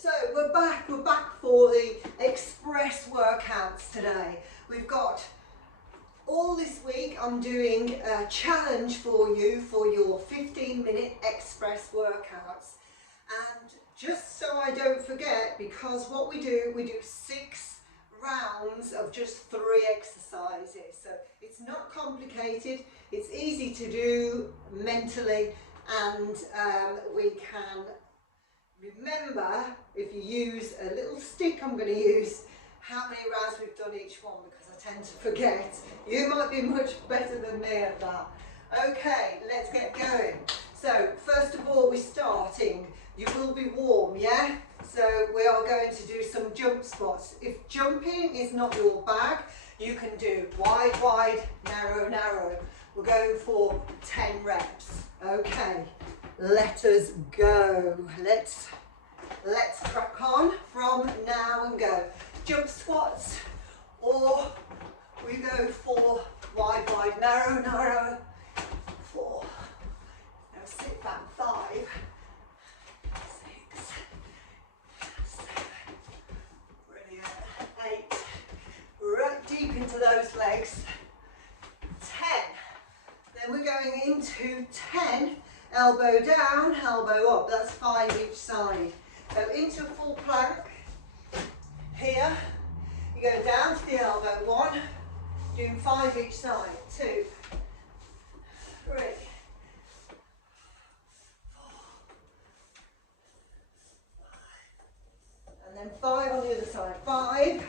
so we're back for the express workouts today. We've got all this week, I'm doing a challenge for you for your 15-minute express workouts. And just so I don't forget, because what we do 6 rounds of just 3 exercises. So it's not complicated, it's easy to do mentally, and we can remember, if you use a little stick I'm going to use, how many rounds we've done each one, because I tend to forget. You might be much better than me at that. Okay, let's get going. So first of all, we're starting. You will be warm, yeah? So we are going to do some jump spots. If jumping is not your bag, you can do wide, wide, narrow, narrow. We're going for 10 reps. Okay, let us go. Let's crack on from now and go. Jump squats, or we go for wide, wide, narrow, narrow. 4. Now sit back. 5, 6, 7. Brilliant. 8. Right deep into those legs. 10. Then we're going into 10. Elbow down, elbow up. That's 5 each side. So into full plank. Here, you go down to the elbow. 1, doing 5 each side. 2, 3, 4, and then 5 on the other side. 5,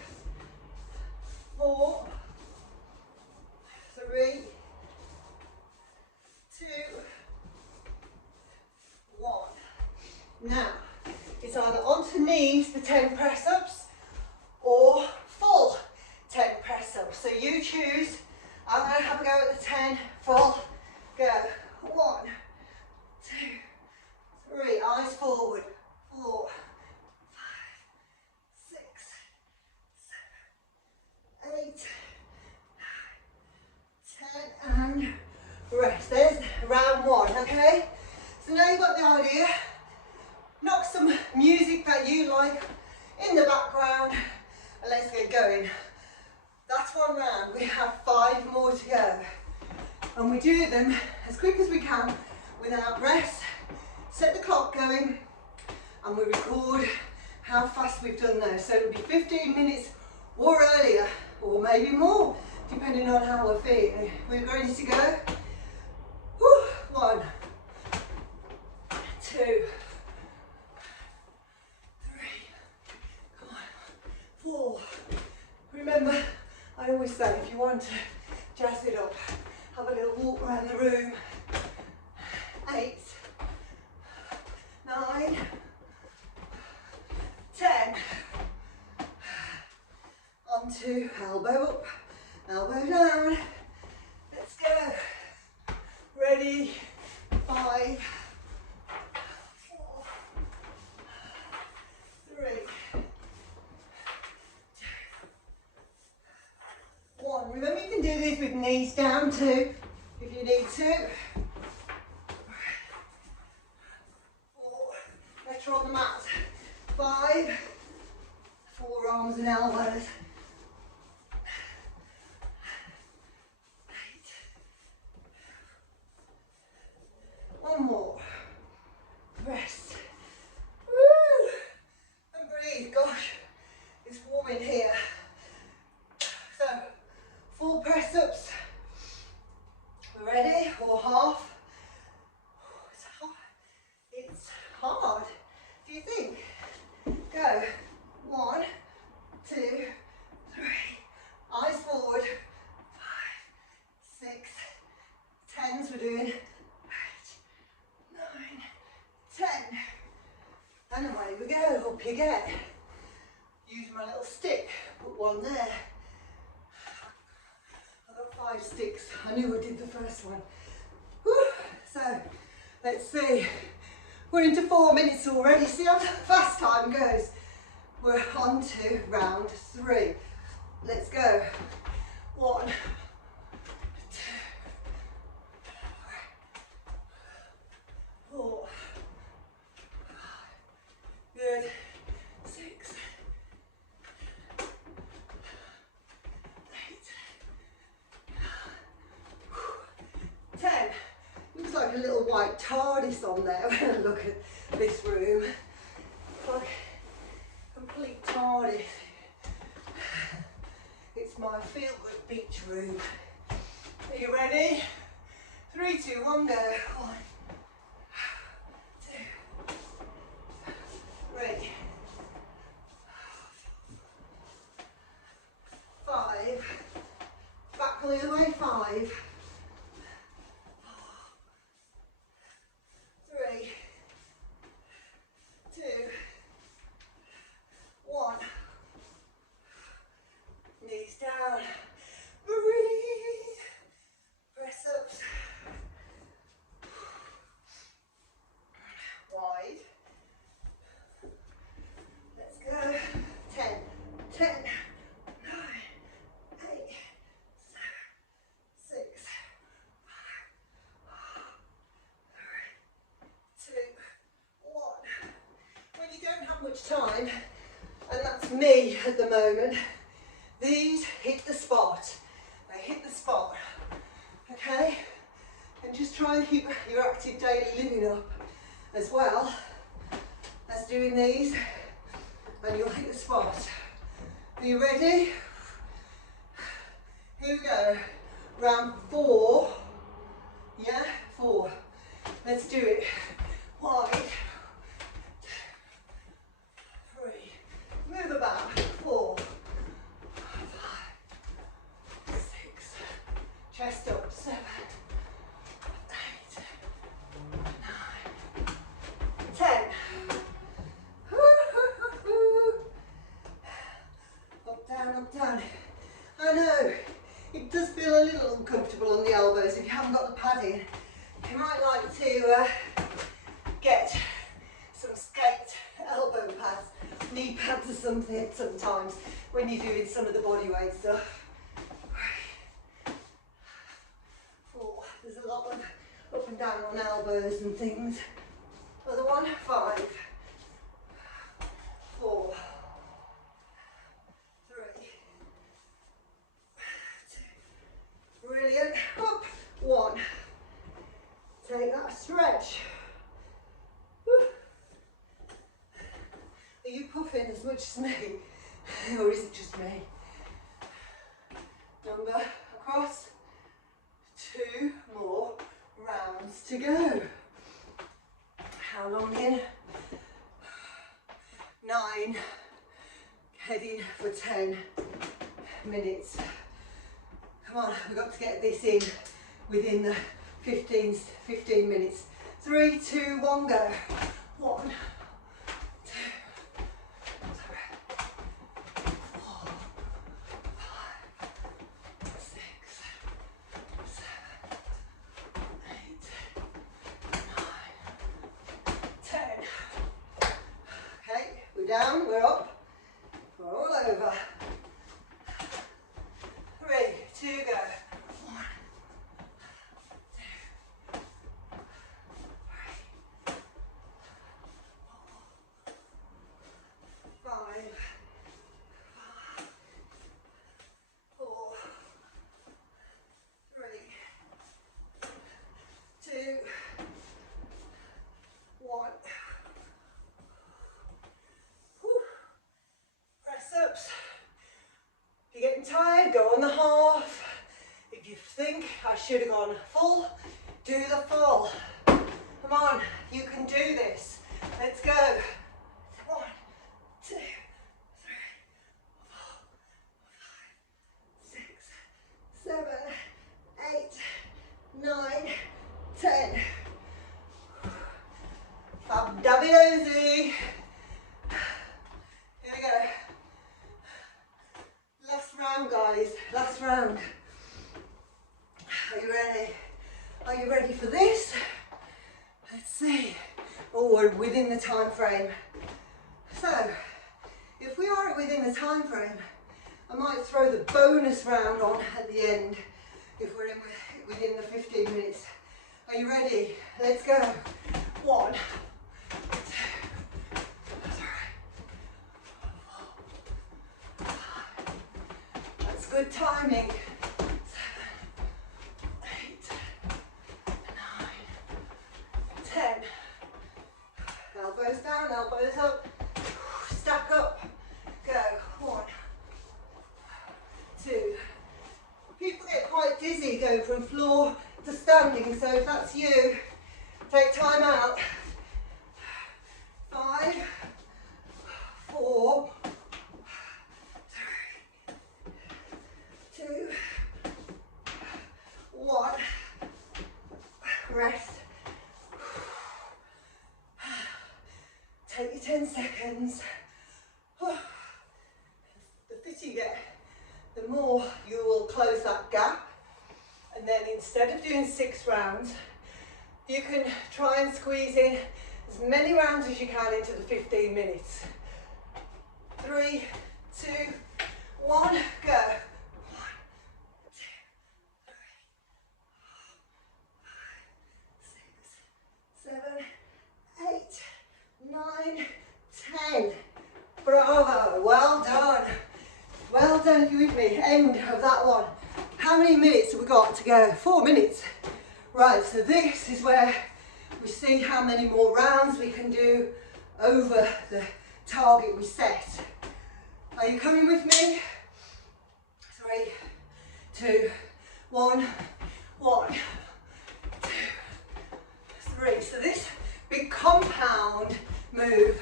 4, 3, 2, 1. Now, it's either onto knees, the 10 press-ups, or full 10 press-ups. So you choose. I'm going to have a go at the 10 full. Go. 1, 2, 3. Eyes forward. 4, 5, 6, 7, 8, 9, 10, and rest. There's round 1, okay? So now you've got the idea. Knock some music that you like in the background, and let's get going. That's 1 round. We have 5 more to go, and we do them as quick as we can without rest. Set the clock going, and we record how fast we've done those. So it'll be 15 minutes or earlier, or maybe more, depending on how we're feeling. We're ready to go. Whew. 1, 2, 4. Remember, I always say, if you want to jazz it up, have a little walk around the room. 8, 9, 10. Onto elbow up, elbow down. Let's go. Ready? 5, 4, 3, 1. Remember, you can do these with knees down too, if you need to. 4, better on the mat. 5, forearms and elbows. 8. 1 more. Rest. Woo! And breathe. Gosh, it's warm in here. So, full press-ups. Ready? Or half. It's hard. Do you think? Go. 1, 2, 3. Eyes forward. 5, 6, 10s. We're doing 8, 9, 10. And away we go. Up you get. Use my little stick. Put 1 there. 5 sticks. I knew I did the first one. Whew. So, let's see. We're into 4 minutes already. See how fast time goes. We're on to round 3. Let's go. 1, 2, 4, 5. Good. TARDIS on there when I look at this room. Like complete TARDIS. It's my feel-good beach room. Are you ready? 3, 2, 1, go. 1, 2, 3, 5. Back all the way. 5, 3, 2, 1. Knees down. Breathe. Press ups. Wide. Let's go. 10, 10, 9, 8, 7, 6, 5, 3, 2, 1. When you don't have much time, and that's me at the moment, these hit the spot. They hit the spot. Okay? And just try and keep your active daily living up as well as doing these, and you'll hit the spot. Are you ready? Here we go. Round 4. Yeah? 4. Let's do it. Wide. 3. Move about. 4. 5. 6. Chest up. 7. 8. 9. 10. Up, down, up, down. I know, it does feel a little uncomfortable on the elbows if you haven't got the padding. You might like to get some skate elbow pads, knee pads or something sometimes when you're doing some of the bodyweight stuff. 4. There's a lot of up and down on elbows and things. Other one. 5. 4. 3. 2. Brilliant. Up. 1. Take that stretch. Woo. Are you puffing as much as me? Or is it just me? Number across. 2 more rounds to go. How long in? 9. Heading for 10 minutes. Come on, we've got to get this in within the 15 minutes. 3, 2, 1, go. 1, 2, 3, 4, 5, 6, 7, 8, 9, 10. Okay, we're down, we're up, we're all over. 3, 2, go. 1, 2, 3, 4, 5, 4, 3, 2, 1. Whew. Press ups. If you're getting tired, go on the half. If you think I should have gone full, do the full. Come on, you can do this. Let's go. 1, 2, 3, 4, 5, 6, 7, 8, 9, 10. Abdominals. Here we go. Last round, guys. Last round. Are you ready? Are you ready for this? Let's see. Oh, we're within the time frame. So, if we are within the time frame, I might throw the bonus round on at the end if we're within the 15 minutes. Are you ready? Let's go. 1, 2, 3, 4, 5. That's good timing. 7, 8, 9, 10. elbows up, stack up, go. 1, 2. People get quite dizzy going from floor to standing, so if that's you, take time out. 5, 4, 3, 2, 1. Rest. Take your 10 seconds. The fitter you get, the more you will close that gap. And then instead of doing 6 rounds, you can try and squeeze in as many rounds as you can into the 15 minutes. 3, 2, 1, go. 1, 2, 3, 4, 5, 6, 7, 8, 9, 10. Bravo, well done. Well done if you're with me. End of that one. How many minutes have we got to go? 4 minutes. Right, so this is where we see how many more rounds we can do over the target we set. Are you coming with me? 3, 2, 1, 1, 2, 3. So this big compound move.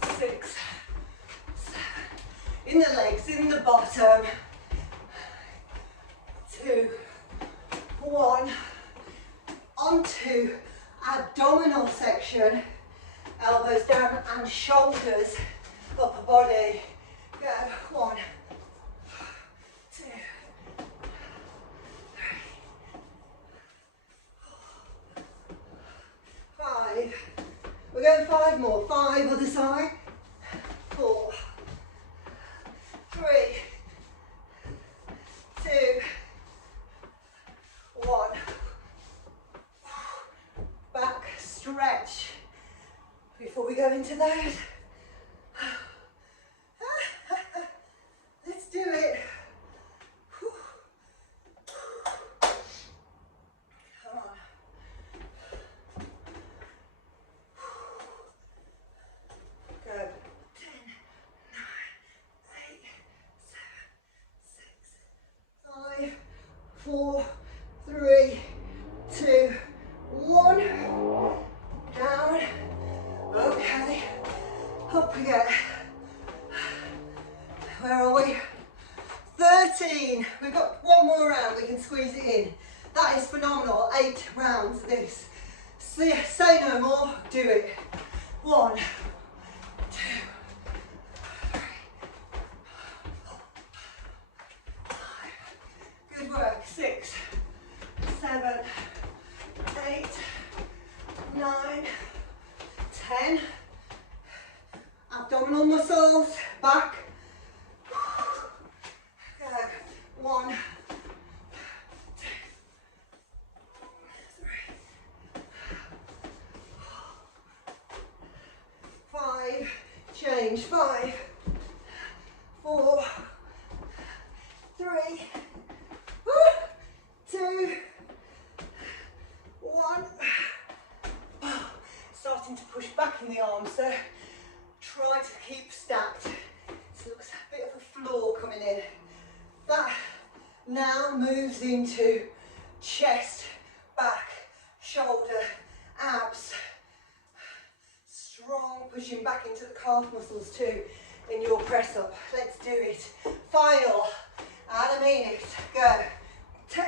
5, 6, 7. In the legs, in the bottom. 2, 1. Onto abdominal section. Elbows down and shoulders. Upper body. Go. 1, 2, 3, 4, 5. We're going 5 more. 5 other side. 4, 3, 2, 1. Back stretch before we go into those. Let's do it. Come on. Go. 10, 9, 8, 7, 6, 5, 4, 3, 2, 1. Down. Okay. Up we go. Where are we? 13. We've got 1 more round. We can squeeze it in. That is phenomenal. 8 rounds of this. Say no more. Do it. 1, 2, 3, 4, 5. Good work. 6, 7, 8, 9, 10. Abdominal muscles, back. Go. 1, 2, 3, 5. Change. 5, 4, 3, 2, 1. Starting to push back in the arms, so try to keep stacked. This looks a bit of a floor coming in. That now moves into chest, back, shoulder, abs. Strong pushing back into the calf muscles too in your press up. Let's do it. Final, and I mean it. Go. 10,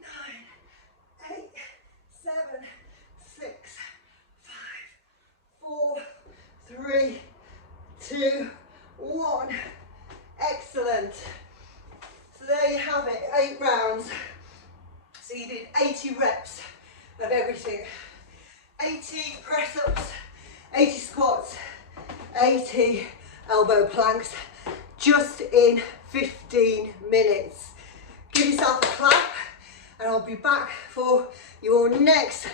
9, 8, 7, 6, 5, 4, 3, 2, 1. Excellent. So there you have it, 8 rounds. So you did 80 reps of everything. 80 press ups, 80 squats, 80 elbow planks, just in 15 minutes. Give yourself a clap, and I'll be back for your next